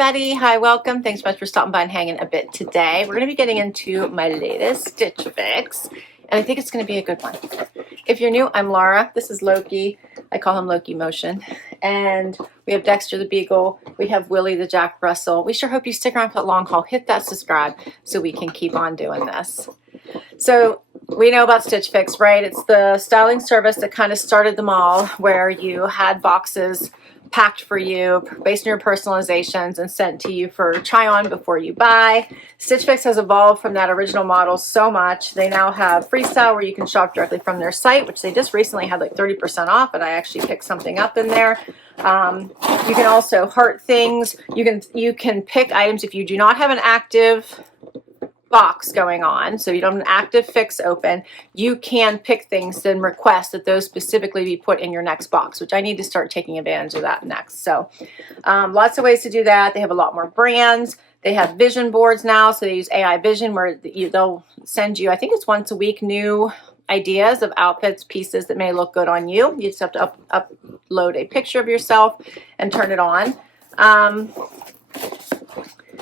everybody. Hi, welcome. Thanks so much for stopping by and hanging a bit today. We're going to be getting into my latest Stitch Fix, and I think it's going to be a good one. If you're new, I'm Laura. This is Loki. I call him Loki Motion. And we have Dexter the Beagle. We have Willie the Jack Russell. We sure hope you stick around for the long haul. Hit that subscribe so we can keep on doing this. So we know about Stitch Fix, right? It's the styling service that kind of started them all, where you had boxes packed for you based on your personalizations and sent to you for try on before you buy. Stitch Fix has evolved from that original model so much. They now have freestyle where you can shop directly from their site, which they just recently had like 30% off, and I actually picked something up in there. You can also heart things. You can pick items if you do not have an active box going on, so you don't have an active fix open, you can pick things and request that those specifically be put in your next box, which I need to start taking advantage of that next. So lots of ways to do that. They have a lot more brands. They have vision boards now, so they use AI vision where they'll send you, I think it's once a week, new ideas of outfits, pieces that may look good on you. You just have to upload a picture of yourself and turn it on.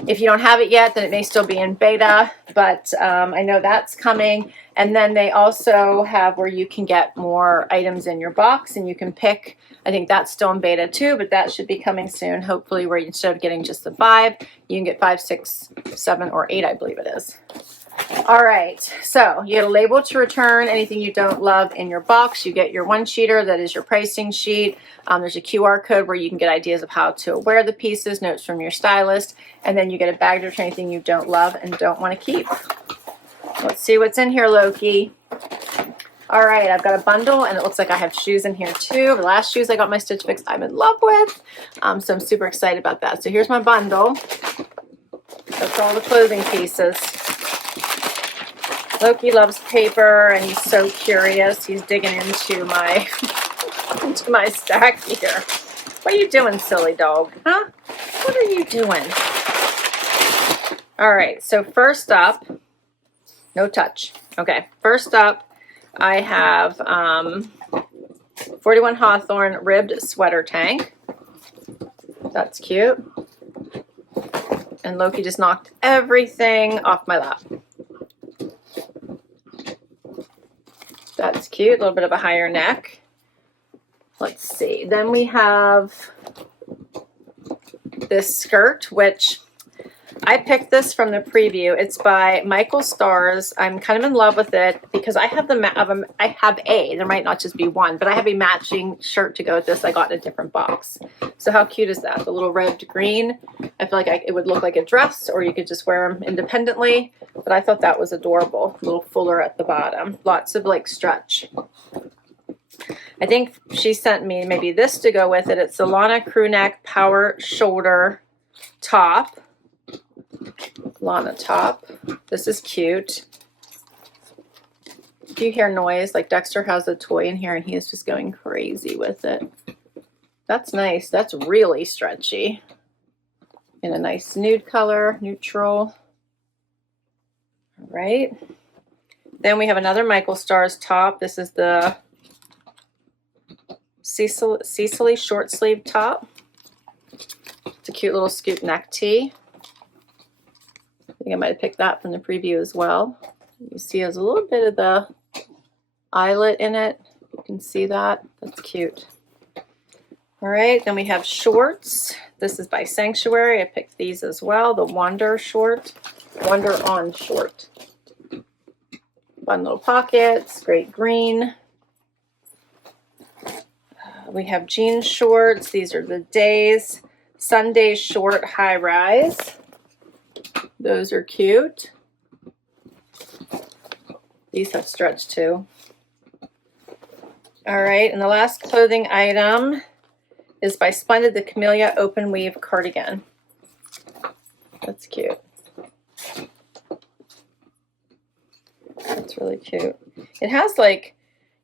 If you don't have it yet, then it may still be in beta, but I know that's coming. And then they also have where you can get more items in your box and you can pick. I think that's still in beta too, but that should be coming soon, hopefully, where instead of getting just the 5, you can get 5, 6, 7, or 8, I believe it is. All right, so you get a label to return anything you don't love in your box. You get your one-sheeter, that is your pricing sheet. There's a QR code where you can get ideas of how to wear the pieces, notes from your stylist, and then you get a bag to return anything you don't love and don't want to keep. Let's see what's in here, Loki. All right, I've got a bundle, and it looks like I have shoes in here too. The last shoes I got my Stitch Fix I'm in love with, so I'm super excited about that. So here's my bundle. That's all the clothing pieces. Loki loves paper, and he's so curious. He's digging into my stack here. What are you doing, silly dog? Huh? What are you doing? All right, so first up, no touch. Okay, first up, I have 41 Hawthorn ribbed sweater tank. That's cute. And Loki just knocked everything off my lap. That's cute, a little bit of a higher neck. Let's see, then we have this skirt, which I picked this from the preview. It's by Michael Stars. I'm kind of in love with it because I have there might not just be one, but I have a matching shirt to go with this I got in a different box. So how cute is that? The little red green. I feel like it would look like a dress, or you could just wear them independently, but I thought that was adorable. A little fuller at the bottom. Lots of like stretch. I think she sent me maybe this to go with it. It's the Lana crew neck power shoulder top. Lana top. This is cute. If you hear noise, like Dexter has a toy in here and he is just going crazy with it. That's nice. That's really stretchy. In a nice nude color, neutral. All right. Then we have another Michael Stars top. This is the Cecile short sleeve top. It's a cute little scoop neck tee. I think I might have picked that from the preview as well. You see there's a little bit of the eyelet in it. You can see that. That's cute. All right, then we have shorts. This is by Sanctuary. I picked these as well. The Wonder short. Wonder on short. Fun little pockets. Great green. We have jean shorts. These are the Daze Sundaze short high rise. Those are cute. These have stretch too. All right, and the last clothing item is by Splendid, the Camelia open weave cardigan. That's cute. That's really cute. It has like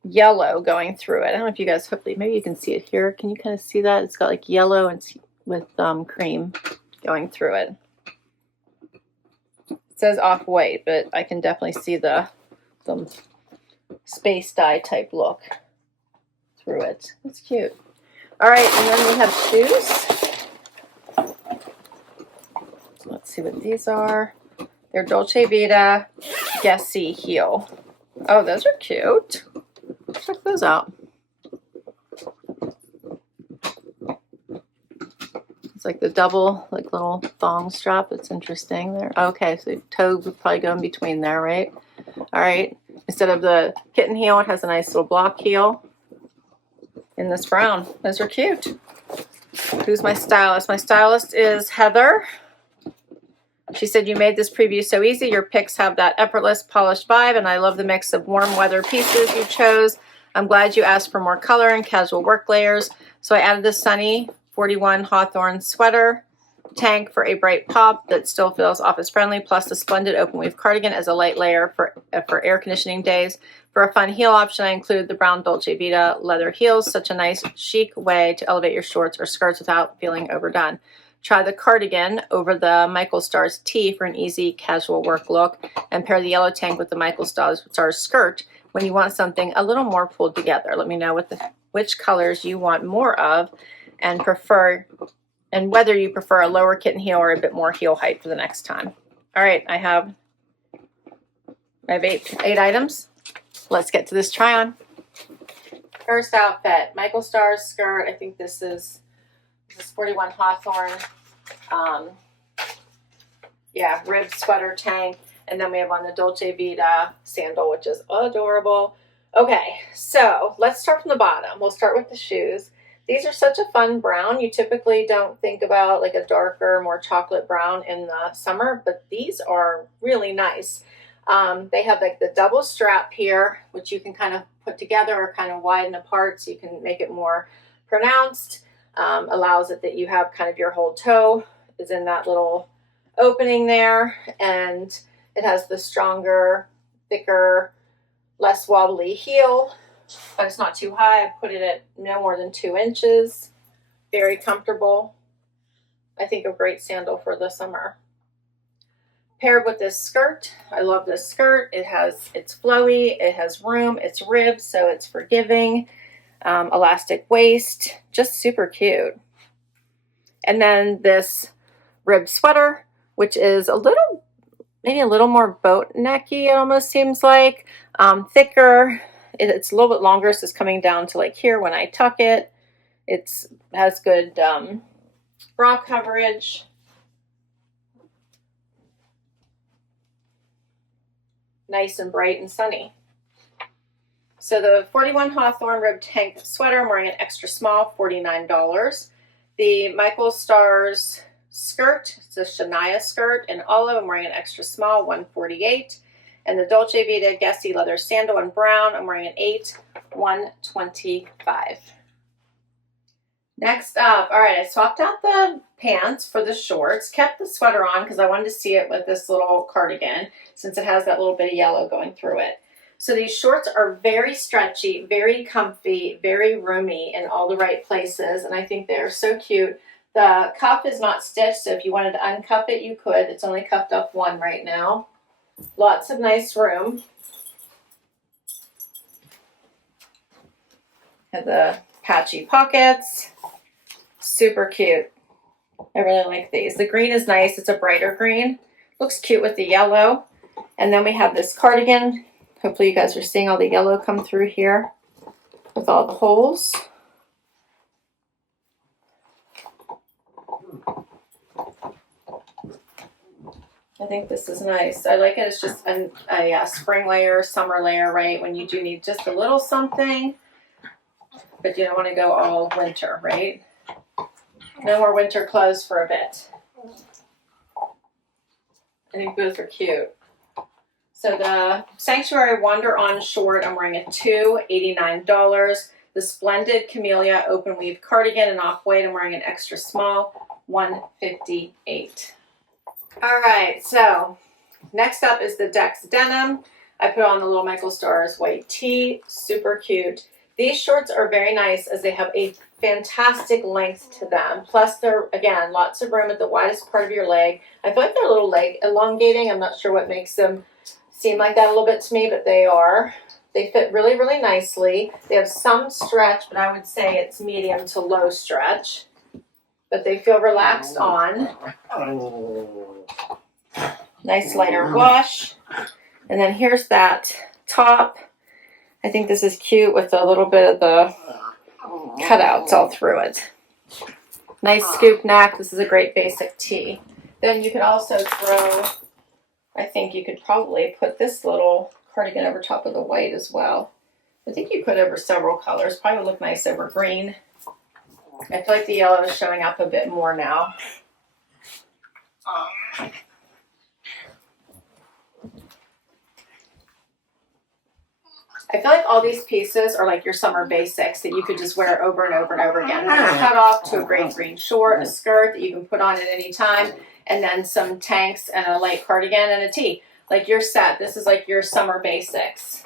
yellow going through it. I don't know if you guys, hopefully, maybe you can see it here. Can you kind of see that? It's got like yellow and with cream going through it. It says off-white, but I can definitely see some space dye type look through it. It's cute. All right, and then we have shoes. Let's see what these are. They're Dolce Vita Gessi heel. Oh, those are cute. Check those out. It's like the double, like little thong strap. It's interesting there. Okay, so toe would probably go in between there, right? All right. Instead of the kitten heel, it has a nice little block heel in this brown. Those are cute. Who's my stylist? My stylist is Heather. She said, you made this preview so easy. Your picks have that effortless, polished vibe, and I love the mix of warm weather pieces you chose. I'm glad you asked for more color and casual work layers. So I added the Sunny 41 Hawthorn sweater tank for a bright pop that still feels office friendly, plus the Splendid open weave cardigan as a light layer for air conditioning days. For a fun heel option, I include the brown Dolce Vita leather heels, such a nice chic way to elevate your shorts or skirts without feeling overdone. Try the cardigan over the Michael Stars tee for an easy casual work look, and pair the yellow tank with the Michael Stars skirt when you want something a little more pulled together. Let me know which colors you want more of and whether you prefer a lower kitten heel or a bit more heel height for the next time. All right, I have eight items. Let's get to this try on. First outfit, Michael Stars skirt. I think this is 41 Hawthorn. Yeah, ribbed sweater tank. And then we have on the Dolce Vita sandal, which is adorable. Okay, so let's start from the bottom. We'll start with the shoes. These are such a fun brown. You typically don't think about like a darker, more chocolate brown in the summer, but these are really nice. They have like the double strap here, which you can kind of put together or kind of widen apart so you can make it more pronounced. Allows it that you have kind of your whole toe is in that little opening there, and it has the stronger, thicker, less wobbly heel, but it's not too high. I put it at no more than 2 inches. Very comfortable. I think a great sandal for the summer. Paired with this skirt, I love this skirt. It's flowy, it has room, it's ribbed, so it's forgiving. Elastic waist, just super cute. And then this ribbed sweater, which is maybe a little more boat necky, it almost seems like. Thicker, it's a little bit longer, so it's coming down to like here when I tuck it. It has good bra coverage. Nice and bright and sunny. So the 41 Hawthorn ribbed tank sweater, I'm wearing an extra small, $49. The Michael Stars skirt, it's a Shania skirt in olive, I'm wearing an extra small, $148. And the Dolce Vita Gessi leather sandal in brown, I'm wearing an 8, $125. Next up, all right, I swapped out the pants for the shorts, kept the sweater on because I wanted to see it with this little cardigan since it has that little bit of yellow going through it. So these shorts are very stretchy, very comfy, very roomy in all the right places, and I think they're so cute. The cuff is not stitched, so if you wanted to uncuff it, you could. It's only cuffed up one right now. Lots of nice room. Have the patchy pockets. Super cute. I really like these. The green is nice. It's a brighter green. Looks cute with the yellow. And then we have this cardigan. Hopefully you guys are seeing all the yellow come through here with all the holes. I think this is nice. I like it. It's just a spring layer, summer layer, right? When you do need just a little something, but you don't want to go all winter, right? No more winter clothes for a bit. I think those are cute. So the Sanctuary Wander On short, I'm wearing a $289. The Splendid Camelia open weave cardigan in off-white, I'm wearing an extra small, $158. All right, so next up is the Denim. I put on the little Michael Stars white tee, super cute. These shorts are very nice as they have a fantastic length to them. Plus they're, again, lots of room at the widest part of your leg. I feel like they're a little leg elongating. I'm not sure what makes them seem like that a little bit to me, but they are. They fit really, really nicely. They have some stretch, but I would say it's medium to low stretch. but they feel relaxed on. Nice lighter wash. And then here's that top. I think this is cute with a little bit of the cutouts all through it. Nice scoop neck. This is a great basic tee. Then you could also throw, I think you could probably put this little cardigan over top of the white as well. I think you put over several colors. Probably would look nice over green. I feel like the yellow is showing up a bit more now. I feel like all these pieces are like your summer basics that you could just wear over and over and over again. From a cutoff to a great green short, a skirt that you can put on at any time, and then some tanks and a light cardigan and a tee. Like you're set. This is like your summer basics.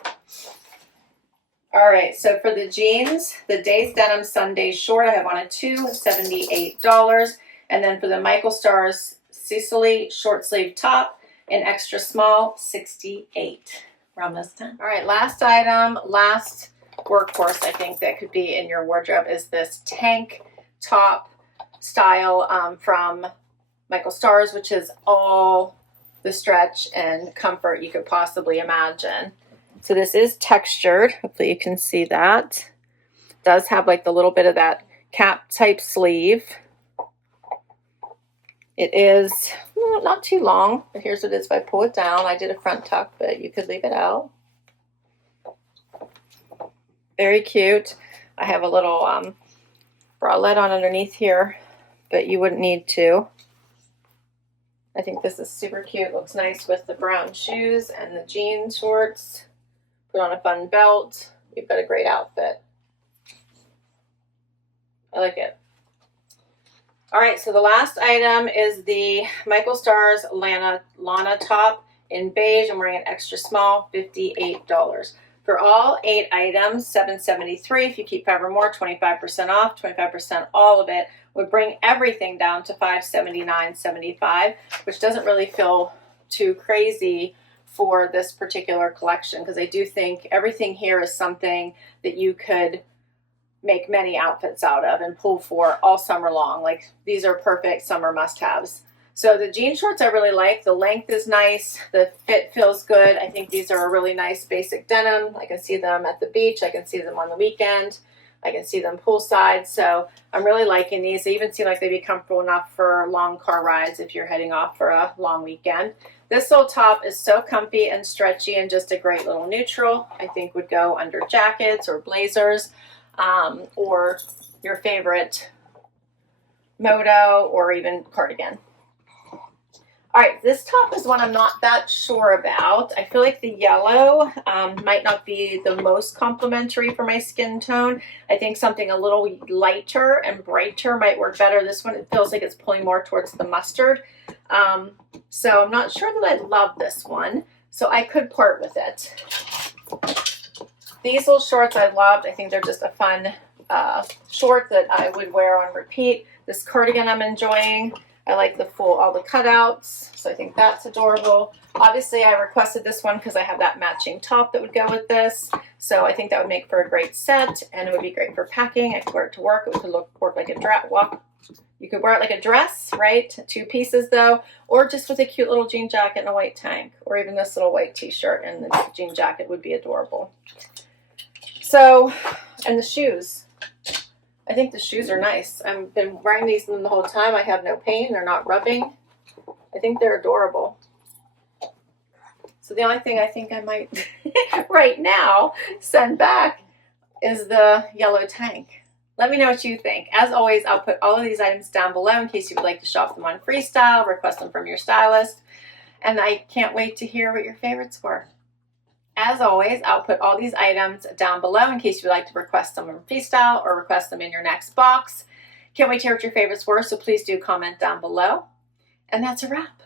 All right, so for the jeans, the Daze Denim Sundaze short, I have on a $78. And then for the Michael Stars Cecile short sleeve top in extra small, $68. We're almost done. All right, last item, last workhorse I think that could be in your wardrobe is this tank top style from Michael Stars, which is all the stretch and comfort you could possibly imagine. So this is textured. Hopefully you can see that. It does have like the little bit of that cap type sleeve. It is not too long, but here's what it is if I pull it down. I did a front tuck, but you could leave it out. Very cute. I have a little bralette on underneath here, but you wouldn't need to. I think this is super cute. Looks nice with the brown shoes and the jean shorts. Put on a fun belt. You've got a great outfit. I like it. All right, so the last item is the Michael Stars Lana top in beige. I'm wearing an extra small, $58. For all 8 items, $773. If you keep 5 or more, 25% off, 25% all of it would bring everything down to $579.75, which doesn't really feel too crazy for this particular collection, because I do think everything here is something that you could make many outfits out of and pull for all summer long. Like these are perfect summer must-haves. So the jean shorts I really like. The length is nice. The fit feels good. I think these are a really nice basic denim. I can see them at the beach. I can see them on the weekend. I can see them poolside. So I'm really liking these. They even seem like they'd be comfortable enough for long car rides if you're heading off for a long weekend. This little top is so comfy and stretchy and just a great little neutral. I think would go under jackets or blazers. Or your favorite moto or even cardigan. All right, this top is one I'm not that sure about. I feel like the yellow might not be the most complimentary for my skin tone. I think something a little lighter and brighter might work better. This one, it feels like it's pulling more towards the mustard. So I'm not sure that I love this one. So I could part with it. These little shorts I loved. I think they're just a fun short that I would wear on repeat. This cardigan I'm enjoying. I like all the cutouts, so I think that's adorable. Obviously, I requested this one because I have that matching top that would go with this. So I think that would make for a great set, and it would be great for packing. I could wear it to work. It could work like a dress. You could wear it like a dress, right? 2 pieces though, or just with a cute little jean jacket and a white tank, or even this little white t-shirt and the jean jacket would be adorable. So, and the shoes. I think the shoes are nice. I've been wearing these the whole time. I have no pain. They're not rubbing. I think they're adorable. So the only thing I think I might right now send back is the yellow tank. Let me know what you think. As always, I'll put all of these items down below in case you would like to shop them on Freestyle, request them from your stylist. And I can't wait to hear what your favorites were. As always, I'll put all these items down below in case you'd like to request them from Freestyle or request them in your next box. Can't wait to hear what your favorites were, so please do comment down below. And that's a wrap.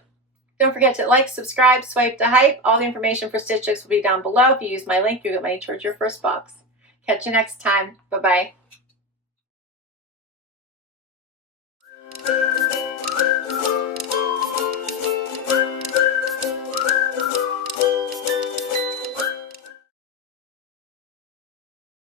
Don't forget to like, subscribe, swipe to hype. All the information for Stitch Fix will be down below. If you use my link, you'll get money towards your first box. Catch you next time. Bye-bye.